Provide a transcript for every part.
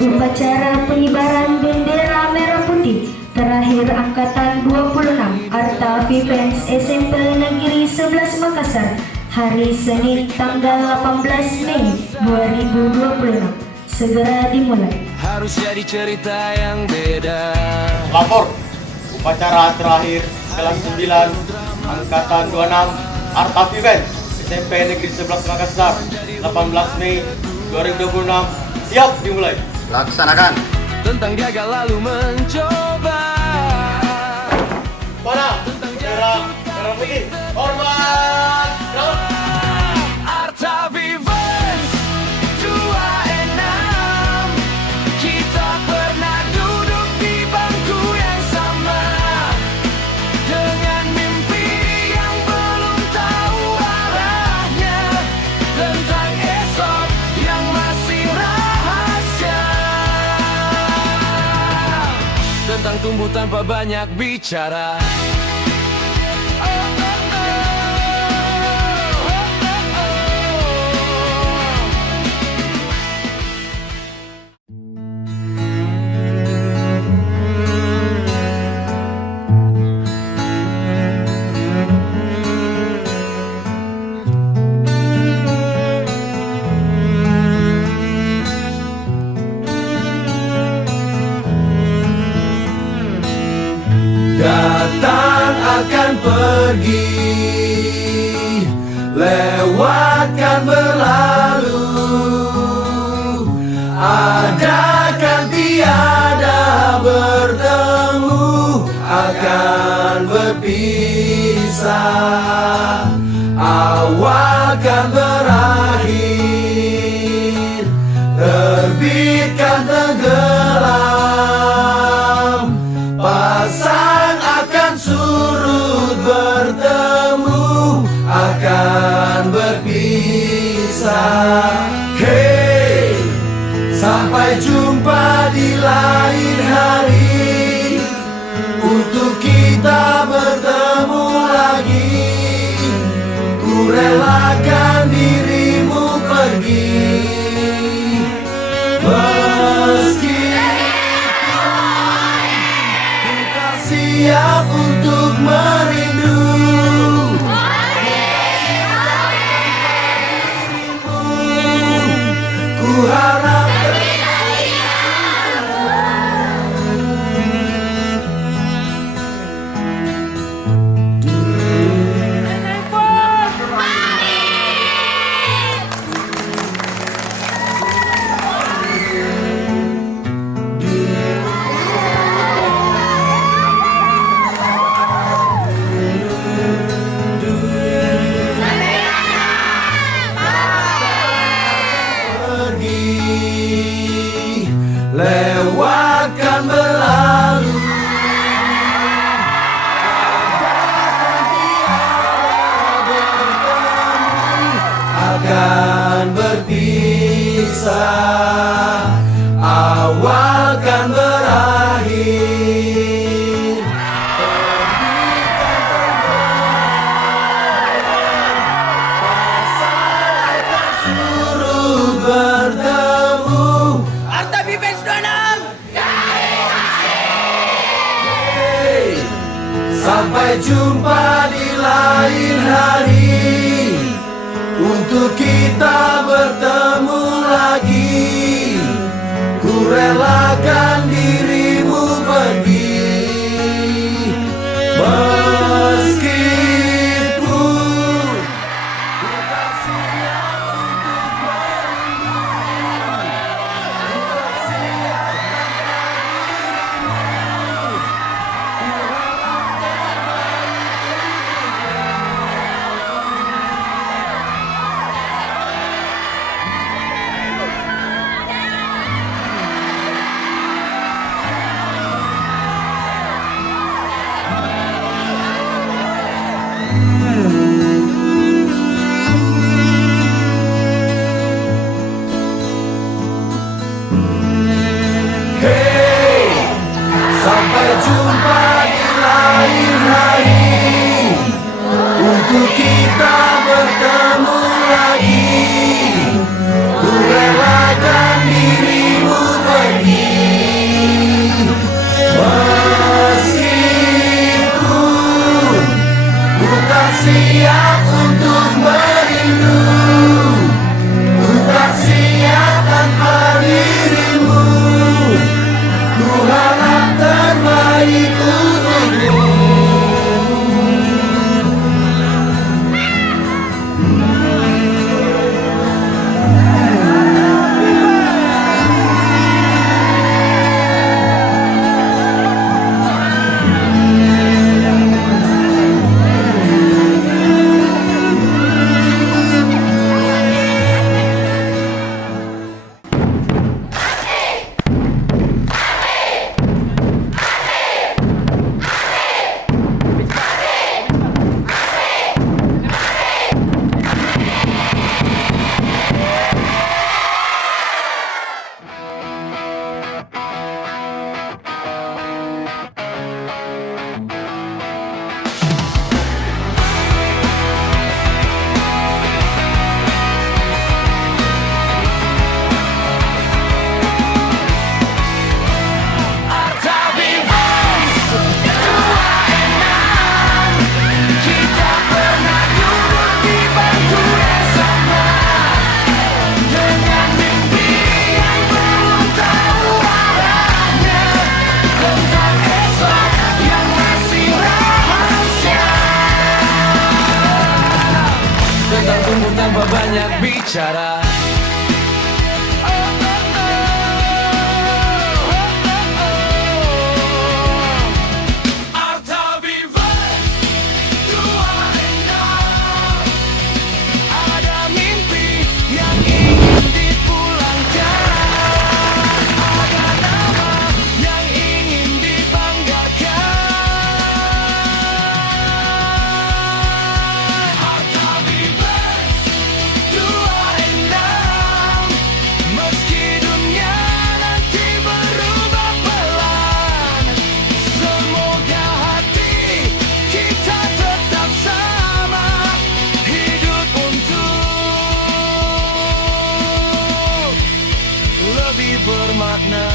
Upacara pengibaran bendera merah putih terakhir angkatan 26 Arta Vivens SMP Negeri 11 Makassar hari Senin tanggal 18 Mei 2026 segera dimulai. Harus jadi cerita yang beda. Lapor upacara terakhir kelas 9 angkatan 26 Arta Vivens SMP Negeri 11 Makassar 18 Mei 2026 siap dimulai. Laksanakan. Tentang gagal lalu mencoba. Mana? Bendera merah putih. Hormat. Arta Vivens 26. Kita pernah duduk di bangku yang sama, dengan mimpi yang belum tahu arahnya, tentang esok yang masih rahasia, tentang tumbuh tanpa banyak bicara. Datang akan pergi, lewatkan berlalu, ada kan tiada bertemu, akan berpisah, awal kan berakhir, terbitkan tenggelam, pasang akan surut bertemu, akan berpisah. Hey, sampai jumpa di lain hari, untuk kita bertemu lagi. Ku relakan dirimu pergi, meski siap untuk merindu. Ku harap lewatkan berlalu, akan berpisah, awal kan berakhir, surut bertemu. Arta Vivens 26. Sampai jumpa di lain hari, untuk kita bertemu lagi. Ku relakan dirimu pergi, meskipun ku tak siap untuk merindu. Sampai jumpa di lain hari, untuk kita bertemu lagi. Ku relakan dirimu pergi. siap untuk merindu. Ku tak siap tanpa dirimu. Ku harap terbaik untukmu. Tentang tumbuh tanpa banyak bicara. Arta Vivens 2 Ada mimpi yang ingin dipulangkan. Ada nama yang ingin dibanggakan. Arta Vivens 26. Meski dunia nanti berubah pelan, semoga hati kita tetap sama. Hidup untuk lebih bermakna.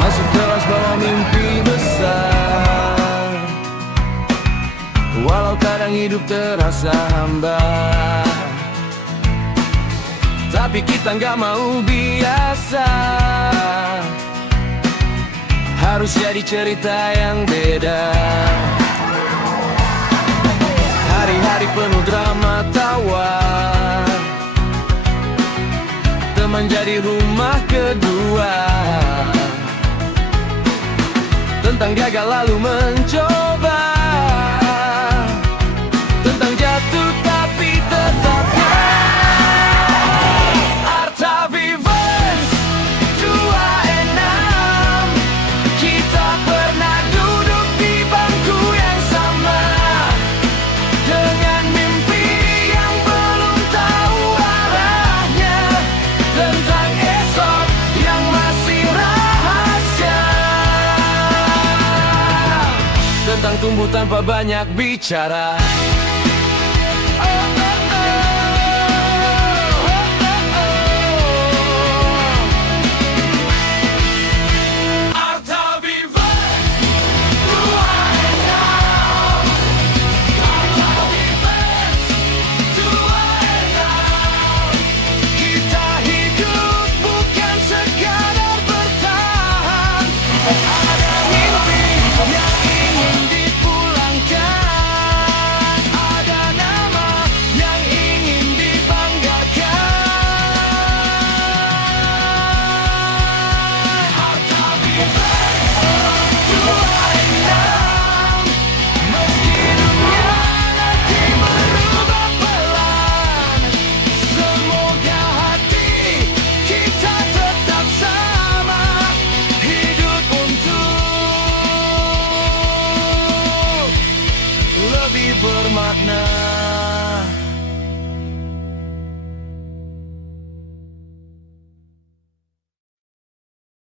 Masuk kelas bawa mimpi besar, walau kadang hidup terasa hamba. Tapi kita nggak mau biasa, harus jadi cerita yang beda. Hari-hari penuh drama tawa, teman jadi rumah kedua. Tentang gagal lalu mencoba, tentang jatuh tapi tetap naik. Arta Vivens 26. Kita pernah duduk di bangku yang sama, dengan mimpi yang belum tahu arahnya, tentang esok yang masih rahasia. Tentang tumbuh tanpa banyak bicara.